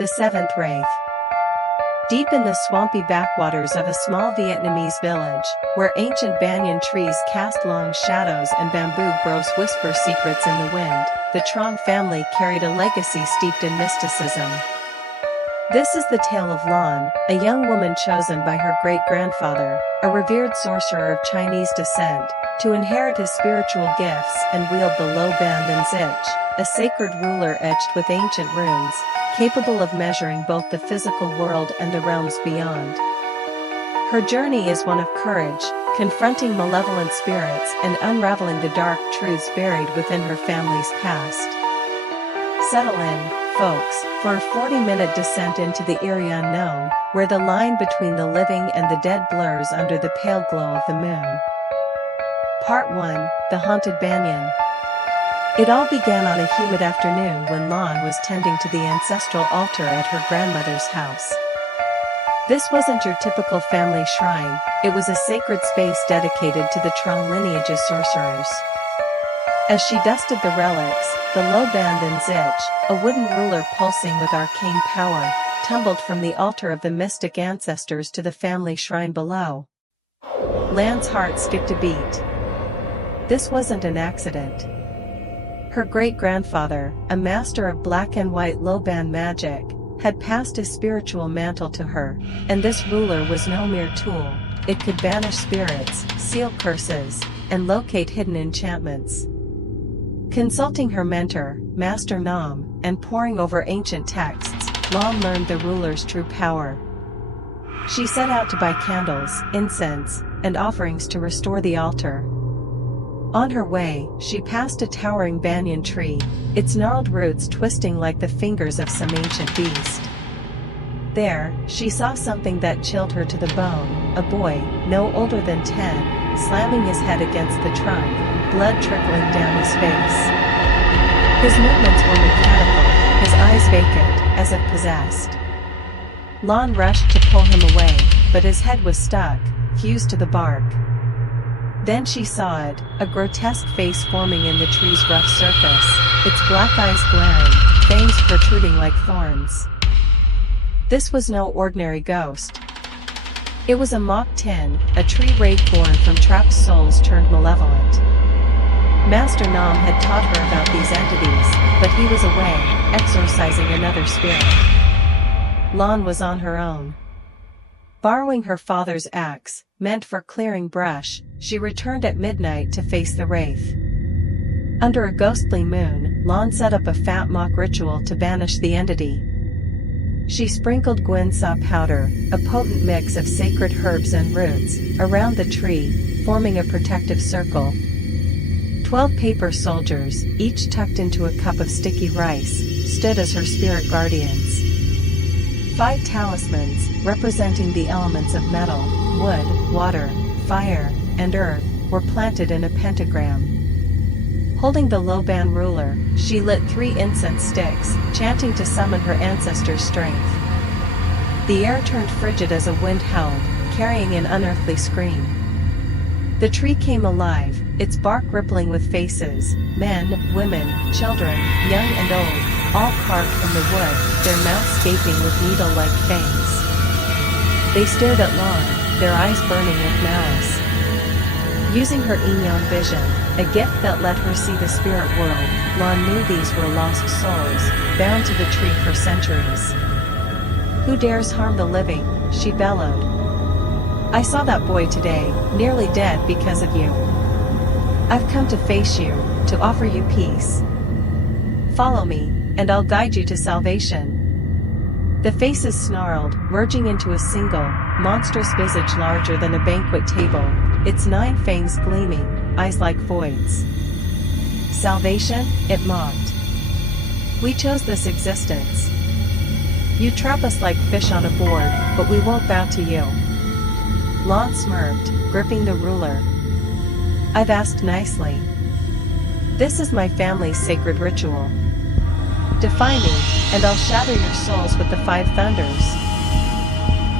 The Seventh Wraith. Deep in the swampy backwaters of a small Vietnamese village, where ancient banyan trees cast long shadows and bamboo groves whisper secrets in the wind, the Trong family carried a legacy steeped in mysticism. This is the tale of Lan, a young woman chosen by her great-grandfather, a revered sorcerer of Chinese descent, to inherit his spiritual gifts and wield the Lo Ban Than Zich, a sacred ruler etched with ancient runes, capable of measuring both the physical world and the realms beyond. Her journey is one of courage, confronting malevolent spirits and unraveling the dark truths buried within her family's past. Settle in, folks, for a 40-minute descent into the eerie unknown, where the line between the living and the dead blurs under the pale glow of the moon. Part 1, The Haunted Banyan. It all began on a humid afternoon when Lan was tending to the ancestral altar at her grandmother's house. This wasn't your typical family shrine, it was a sacred space dedicated to the Trong lineage's sorcerers. As she dusted the relics, the Lo Ban Than Zich, a wooden ruler pulsing with arcane power, tumbled from the altar of the mystic ancestors to the family shrine below. Lan's heart skipped a beat. This wasn't an accident. Her great-grandfather, a master of black and white Lo Ban magic, had passed his spiritual mantle to her, and this ruler was no mere tool. It could banish spirits, seal curses, and locate hidden enchantments. Consulting her mentor, Master Nam, and poring over ancient texts, Lan learned the ruler's true power. She set out to buy candles, incense, and offerings to restore the altar. On her way, she passed a towering banyan tree, its gnarled roots twisting like the fingers of some ancient beast. There, she saw something that chilled her to the bone, a boy, no older than 10, slamming his head against the trunk, blood trickling down his face. His movements were mechanical, his eyes vacant, as if possessed. Lan rushed to pull him away, but his head was stuck, fused to the bark. Then she saw it, a grotesque face forming in the tree's rough surface, its black eyes glaring, fangs protruding like thorns. This was no ordinary ghost. It was a mock tin, a tree wraith born from trapped souls turned malevolent. Master Nam had taught her about these entities, but he was away, exorcising another spirit. Lan was on her own. Borrowing her father's axe, meant for clearing brush, she returned at midnight to face the wraith. Under a ghostly moon, Lan set up a fat mock ritual to banish the entity. She sprinkled Gwen Saw powder, a potent mix of sacred herbs and roots, around the tree, forming a protective circle. 12 paper soldiers, each tucked into a cup of sticky rice, stood as her spirit guardians. 5 talismans, representing the elements of metal, wood, water, fire, and earth, were planted in a pentagram. Holding the Lo Ban ruler, she lit 3 incense sticks, chanting to summon her ancestors' strength. The air turned frigid as a wind howled, carrying an unearthly scream. The tree came alive, its bark rippling with faces, men, women, children, young and old, all carved from the wood, their mouths gaping with needle-like fangs. They stared at Lan, their eyes burning with malice. Using her Inyon vision, a gift that let her see the spirit world, Lan knew these were lost souls, bound to the tree for centuries. "Who dares harm the living?" she bellowed. "I saw that boy today, nearly dead because of you. I've come to face you, to offer you peace. Follow me, and I'll guide you to salvation." The faces snarled, merging into a single, monstrous visage larger than a banquet table, its 9 fangs gleaming, eyes like voids. "Salvation?" it mocked. "We chose this existence. You trap us like fish on a board, but we won't bow to you." Lan smirked, gripping the ruler. "I've asked nicely. This is my family's sacred ritual. Defy me, and I'll shatter your souls with the 5 thunders."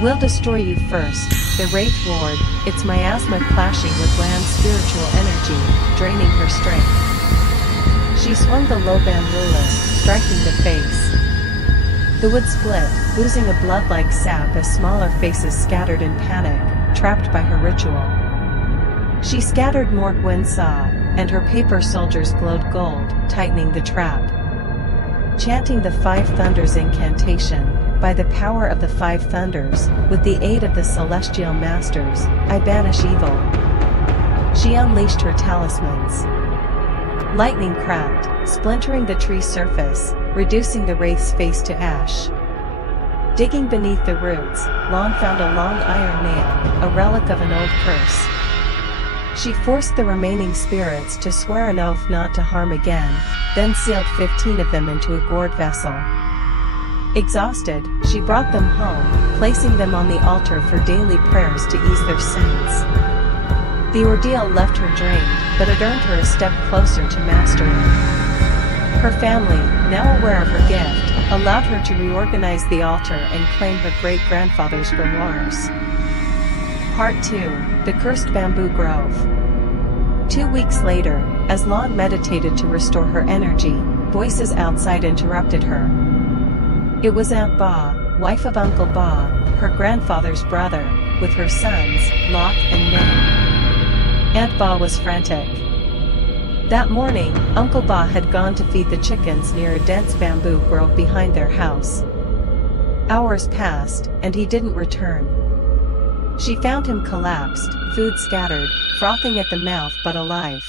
"We'll destroy you first," the wraith roared, its miasma clashing with Lan's spiritual energy, draining her strength. She swung the Lo Ban ruler, striking the face. The wood split, oozing a blood-like sap as smaller faces scattered in panic, trapped by her ritual. She scattered more Gwen saw, and her paper soldiers glowed gold, tightening the trap. Chanting the Five Thunders incantation, by the power of the Five Thunders, with the aid of the Celestial Masters, I banish evil. She unleashed her talismans. Lightning cracked, splintering the tree's surface, reducing the wraith's face to ash. Digging beneath the roots, Lon found a long iron nail, a relic of an old curse. She forced the remaining spirits to swear an oath not to harm again, then sealed 15 of them into a gourd vessel. Exhausted, she brought them home, placing them on the altar for daily prayers to ease their sins. The ordeal left her drained, but it earned her a step closer to mastery. Her family, now aware of her gift, allowed her to reorganize the altar and claim her great-grandfather's grimoires. Part 2, The Cursed Bamboo Grove. 2 weeks later, as Lon meditated to restore her energy, voices outside interrupted her. It was Aunt Ba, wife of Uncle Ba, her grandfather's brother, with her sons, Locke and Ning. Aunt Ba was frantic. That morning, Uncle Ba had gone to feed the chickens near a dense bamboo grove behind their house. Hours passed, and he didn't return. She found him collapsed, food scattered, frothing at the mouth but alive.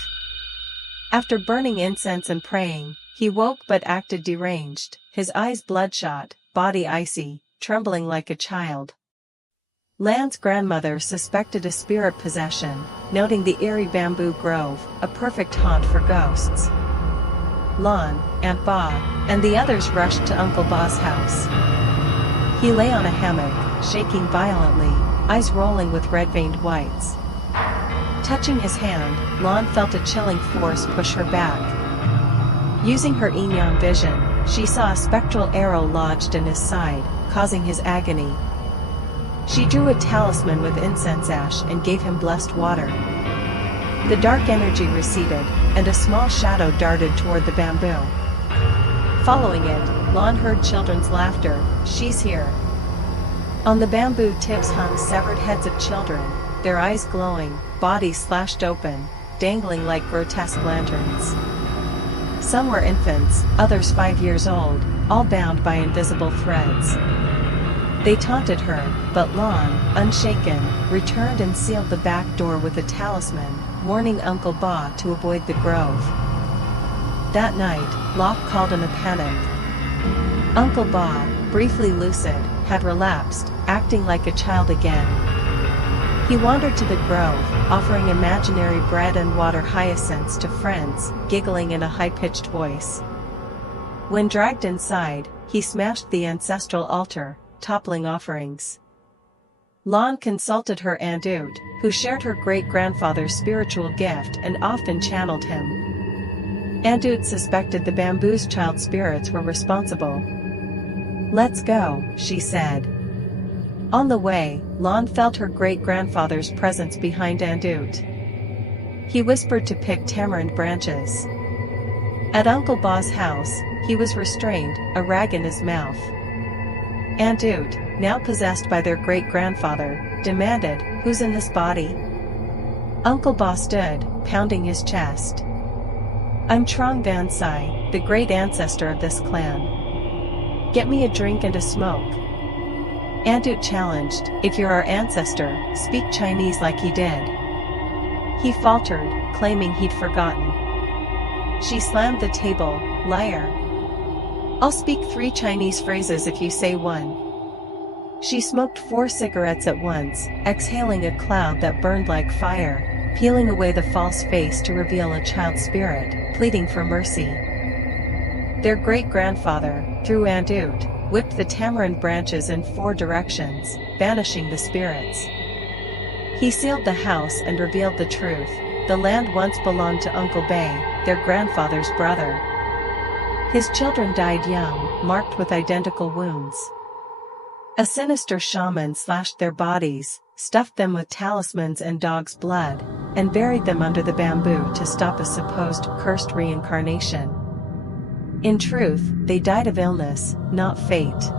After burning incense and praying, he woke but acted deranged, his eyes bloodshot, body icy, trembling like a child. Lan's grandmother suspected a spirit possession, noting the eerie bamboo grove, a perfect haunt for ghosts. Lon, Aunt Ba, and the others rushed to Uncle Ba's house. He lay on a hammock, shaking violently, eyes rolling with red-veined whites. Touching his hand, Lon felt a chilling force push her back. Using her Inyan vision, she saw a spectral arrow lodged in his side, causing his agony. She drew a talisman with incense ash and gave him blessed water. The dark energy receded, and a small shadow darted toward the bamboo. Following it, Lon heard children's laughter. "She's here." On the bamboo tips hung severed heads of children, their eyes glowing, bodies slashed open, dangling like grotesque lanterns. Some were infants, others 5 years old, all bound by invisible threads. They taunted her, but Lon, unshaken, returned and sealed the back door with a talisman, warning Uncle Ba to avoid the grove. That night, Locke called in a panic. Uncle Ba, briefly lucid, had relapsed, acting like a child again. He wandered to the grove, offering imaginary bread and water hyacinths to friends, giggling in a high-pitched voice. When dragged inside, he smashed the ancestral altar, toppling offerings. Lon consulted her Aunt Oot, who shared her great-grandfather's spiritual gift and often channeled him. Aunt Oot suspected the bamboo's child spirits were responsible. "Let's go," she said. On the way, Lon felt her great-grandfather's presence behind Aunt Oot. He whispered to pick tamarind branches. At Uncle Ba's house, he was restrained, a rag in his mouth. Aunt Oot, now possessed by their great-grandfather, demanded, "Who's in this body?" Uncle Ba stood, pounding his chest. "I'm Trong Van Sai, the great ancestor of this clan. Get me a drink and a smoke." Aunt Oot challenged, "If you're our ancestor, speak Chinese like he did." He faltered, claiming he'd forgotten. She slammed the table. "Liar. I'll speak 3 Chinese phrases if you say one." She smoked 4 cigarettes at once, exhaling a cloud that burned like fire, peeling away the false face to reveal a child spirit, pleading for mercy. Their great-grandfather, through Aunt Oot, whipped the tamarind branches in 4 directions, banishing the spirits. He sealed the house and revealed the truth. The land once belonged to Uncle Bay, their grandfather's brother. His children died young, marked with identical wounds. A sinister shaman slashed their bodies, stuffed them with talismans and dog's blood, and buried them under the bamboo to stop a supposed cursed reincarnation. In truth, they died of illness, not fate.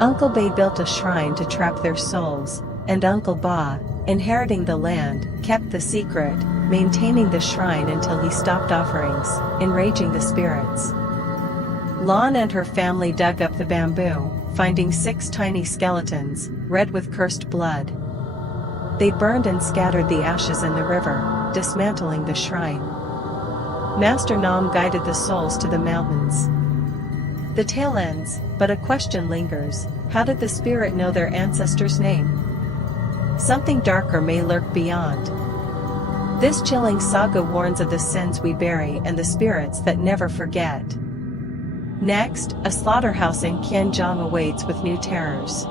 Uncle Bay built a shrine to trap their souls, and Uncle Ba, inheriting the land, kept the secret, maintaining the shrine until he stopped offerings, enraging the spirits. Lon and her family dug up the bamboo, finding 6 tiny skeletons, red with cursed blood. They burned and scattered the ashes in the river, dismantling the shrine. Master Nam guided the souls to the mountains. The tale ends, but a question lingers: how did the spirit know their ancestors' name? Something darker may lurk beyond. This chilling saga warns of the sins we bury and the spirits that never forget. Next, a slaughterhouse in Qianzhong awaits with new terrors.